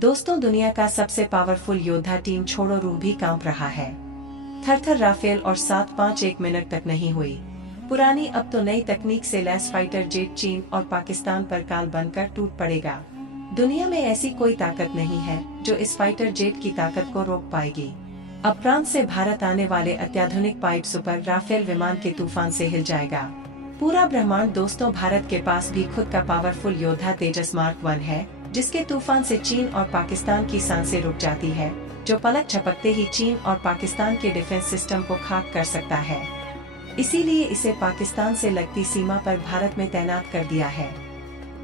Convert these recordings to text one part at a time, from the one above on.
दोस्तों, दुनिया का सबसे पावरफुल योद्धा टीम छोड़ो रूह भी कांप रहा है। थर-थर राफेल और 751 मिनट तक नहीं हुई पुरानी, अब तो नई तकनीक से लैस फाइटर जेट चीन और पाकिस्तान पर काल बनकर टूट पड़ेगा। दुनिया में ऐसी कोई ताकत नहीं है जो इस फाइटर जेट की ताकत को रोक पाएगी। अब फ्रांस से भारत आने वाले अत्याधुनिक पाइप सुपर राफेल विमान के तूफान से हिल जाएगा पूरा ब्रह्मांड। दोस्तों, भारत के पास भी खुद का पावरफुल योद्धा तेजस मार्क 1 है, जिसके तूफान से चीन और पाकिस्तान की सांसें रुक जाती है, जो पलक झपकते ही चीन और पाकिस्तान के डिफेंस सिस्टम को खाक कर सकता है। इसीलिए इसे पाकिस्तान से लगती सीमा पर भारत में तैनात कर दिया है।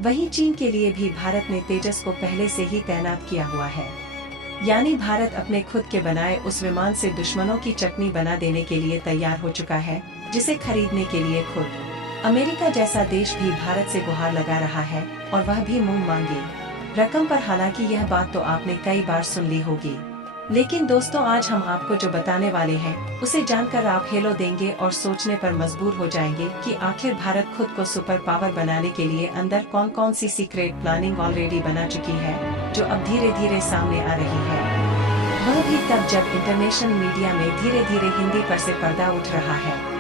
वहीं चीन के लिए भी भारत ने तेजस को पहले से ही तैनात किया हुआ है। यानी भारत अपने खुद के बनाए उस विमान से दुश्मनों की चटनी बना देने के लिए तैयार हो चुका है, जिसे खरीदने के लिए खुद अमेरिका जैसा देश भी भारत से गुहार लगा रहा है, और वह भी मुंह मांगी रकम पर। हालांकि यह बात तो आपने कई बार सुन ली होगी, लेकिन दोस्तों आज हम आपको जो बताने वाले हैं उसे जानकर आप हेलो देंगे और सोचने पर मजबूर हो जाएंगे कि आखिर भारत खुद को सुपर पावर बनाने के लिए अंदर कौन कौन सी सीक्रेट प्लानिंग ऑलरेडी बना चुकी है, जो अब धीरे धीरे सामने आ रही है। वह भी तब जब इंटरनेशनल मीडिया में धीरे धीरे हिंदी पर से पर्दा उठ रहा है।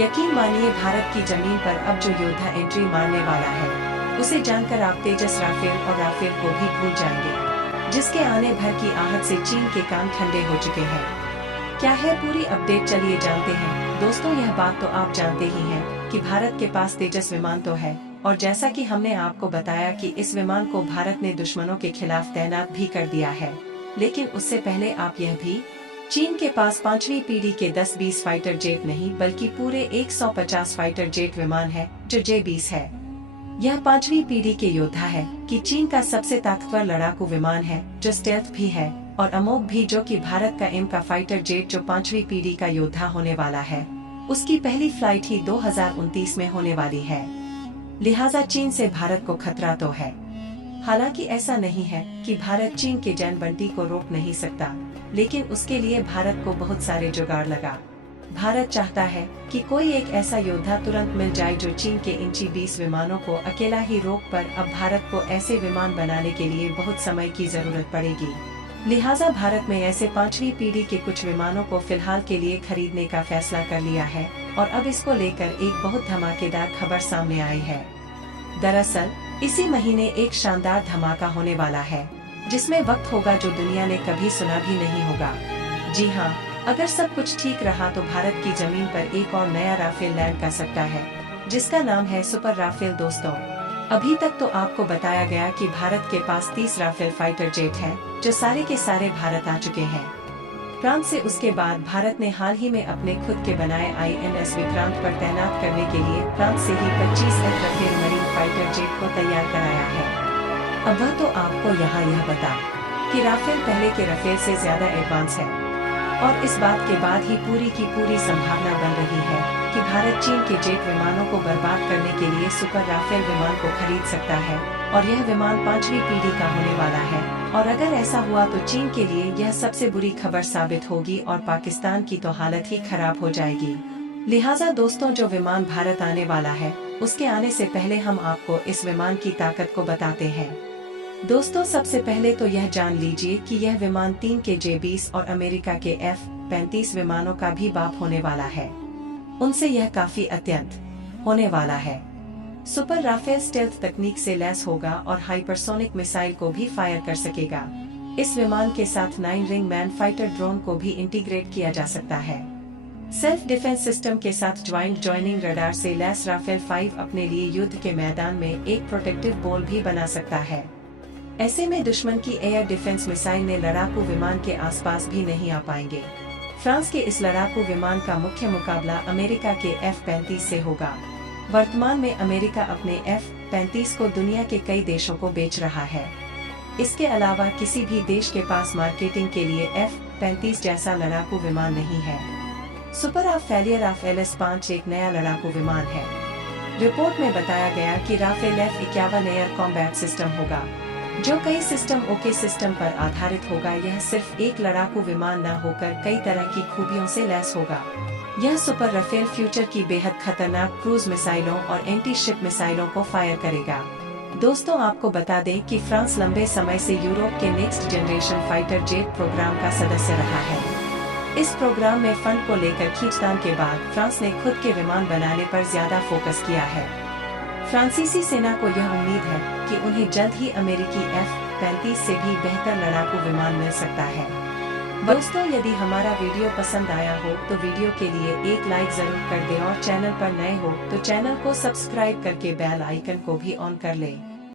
यकीन मानिए, भारत की जमीन पर अब जो योद्धा एंट्री मारने वाला है, उसे जानकर आप तेजस राफेल और राफेल को भी भूल जाएंगे, जिसके आने भर की आहट से चीन के कान ठंडे हो चुके हैं। क्या है पूरी अपडेट, चलिए जानते हैं। दोस्तों, यह बात तो आप जानते ही हैं कि भारत के पास तेजस विमान तो है, और जैसा कि हमने आपको बताया कि इस विमान को भारत ने दुश्मनों के खिलाफ तैनात भी कर दिया है। लेकिन उससे पहले आप यह भी, चीन के पास 5वीं पीढ़ी के 10-20 फाइटर जेट नहीं बल्कि पूरे 150 फाइटर जेट विमान है, जो J-20 है। यह 5वीं पीढ़ी के योद्धा है कि चीन का सबसे ताकतवर लड़ाकू विमान है, जो स्टेल्थ भी है और अमोघ भी, जो कि भारत का M का फाइटर जेट जो 5वीं पीढ़ी का योद्धा होने वाला है, उसकी पहली फ्लाइट ही 2029 में होने वाली है। लिहाजा चीन से भारत को खतरा तो है। हालांकि ऐसा नहीं है कि भारत चीन के जैन बंटी को रोक नहीं सकता, लेकिन उसके लिए भारत को बहुत सारे जुगाड़ लगा। भारत चाहता है कि कोई एक ऐसा योद्धा तुरंत मिल जाए जो चीन के इन 20 विमानों को अकेला ही रोक पर। अब भारत को ऐसे विमान बनाने के लिए बहुत समय की जरूरत पड़ेगी। लिहाजा भारत में ऐसे 5वीं पीढ़ी के कुछ विमानों को फिलहाल के लिए खरीदने का फैसला कर लिया है, और अब इसको लेकर एक बहुत धमाकेदार खबर सामने आई है। दरअसल इसी महीने एक शानदार धमाका होने वाला है, जिसमें वक्त होगा जो दुनिया ने कभी सुना भी नहीं होगा। जी हाँ, अगर सब कुछ ठीक रहा तो भारत की जमीन पर एक और नया राफेल लैंड कर सकता है, जिसका नाम है सुपर राफेल। दोस्तों, अभी तक तो आपको बताया गया कि भारत के पास 30 राफेल फाइटर जेट है, जो सारे के सारे भारत आ चुके हैं। फ्रांस से उसके बाद भारत ने हाल ही में अपने खुद के बनाए INS विक्रांत पर तैनात करने के लिए फ्रांस से ही 25 राफेल मरीन फाइटर जेट को तैयार कराया है। अब वह तो आपको यहाँ यह बता कि राफेल पहले के राफेल से ज्यादा एडवांस है, और इस बात के बाद ही पूरी की पूरी संभावना बन रही है कि भारत चीन के जेट विमानों को बर्बाद करने के लिए सुपर राफेल विमान को खरीद सकता है, और यह विमान 5वीं पीढ़ी का होने वाला है। और अगर ऐसा हुआ तो चीन के लिए यह सबसे बुरी खबर साबित होगी, और पाकिस्तान की तो हालत ही खराब हो जाएगी। लिहाजा दोस्तों, जो विमान भारत आने वाला है, उसके आने से पहले हम आपको इस विमान की ताकत को बताते हैं। दोस्तों, सबसे पहले तो यह जान लीजिए कि यह विमान 3 के J-20 और अमेरिका के F-35 विमानों का भी बाप होने वाला है। उनसे यह काफी अत्यंत होने वाला है। सुपर राफेल स्टेल्थ तकनीक से लैस होगा और हाइपरसोनिक मिसाइल को भी फायर कर सकेगा। इस विमान के साथ 9 रिंग मैन फाइटर ड्रोन को भी इंटीग्रेट किया जा सकता है। सेल्फ डिफेंस सिस्टम के साथ ज्वाइंट जॉइनिंग रडार से लैस राफेल 5 अपने लिए युद्ध के मैदान में एक प्रोटेक्टिव बॉल भी बना सकता है। ऐसे में दुश्मन की एयर डिफेंस मिसाइल ने लड़ाकू विमान के आसपास भी नहीं आ पाएंगे। फ्रांस के इस लड़ाकू विमान का मुख्य मुकाबला अमेरिका के F-35 से होगा। वर्तमान में अमेरिका अपने F-35 को दुनिया के कई देशों को बेच रहा है। इसके अलावा किसी भी देश के पास मार्केटिंग के लिए F-35 जैसा लड़ाकू विमान नहीं है। सुपर राफेल LS-5 एक नया लड़ाकू विमान है। रिपोर्ट में बताया गया कि Rafale F-51 air combat system होगा, जो कई सिस्टम ओके सिस्टम पर आधारित होगा। यह सिर्फ एक लड़ाकू विमान न होकर कई तरह की खूबियों से लैस होगा। यह सुपर राफेल फ्यूचर की बेहद खतरनाक क्रूज मिसाइलों और एंटी शिप मिसाइलों को फायर करेगा। दोस्तों आपको बता दें कि फ्रांस लंबे समय से यूरोप के next generation fighter jet program का सदस्य रहा है। इस प्रोग्राम में फंड को लेकर खींचतान के बाद फ्रांस ने खुद के विमान बनाने पर ज्यादा फोकस किया है। फ्रांसीसी सेना को यह उम्मीद है कि उन्हें जल्द ही अमेरिकी F-35 से भी बेहतर लड़ाकू विमान मिल सकता है। दोस्तों यदि हमारा वीडियो पसंद आया हो तो वीडियो के लिए एक लाइक जरूर कर दें और चैनल पर नए हो तो चैनल को सब्सक्राइब करके बेल आइकन को भी ऑन कर लें।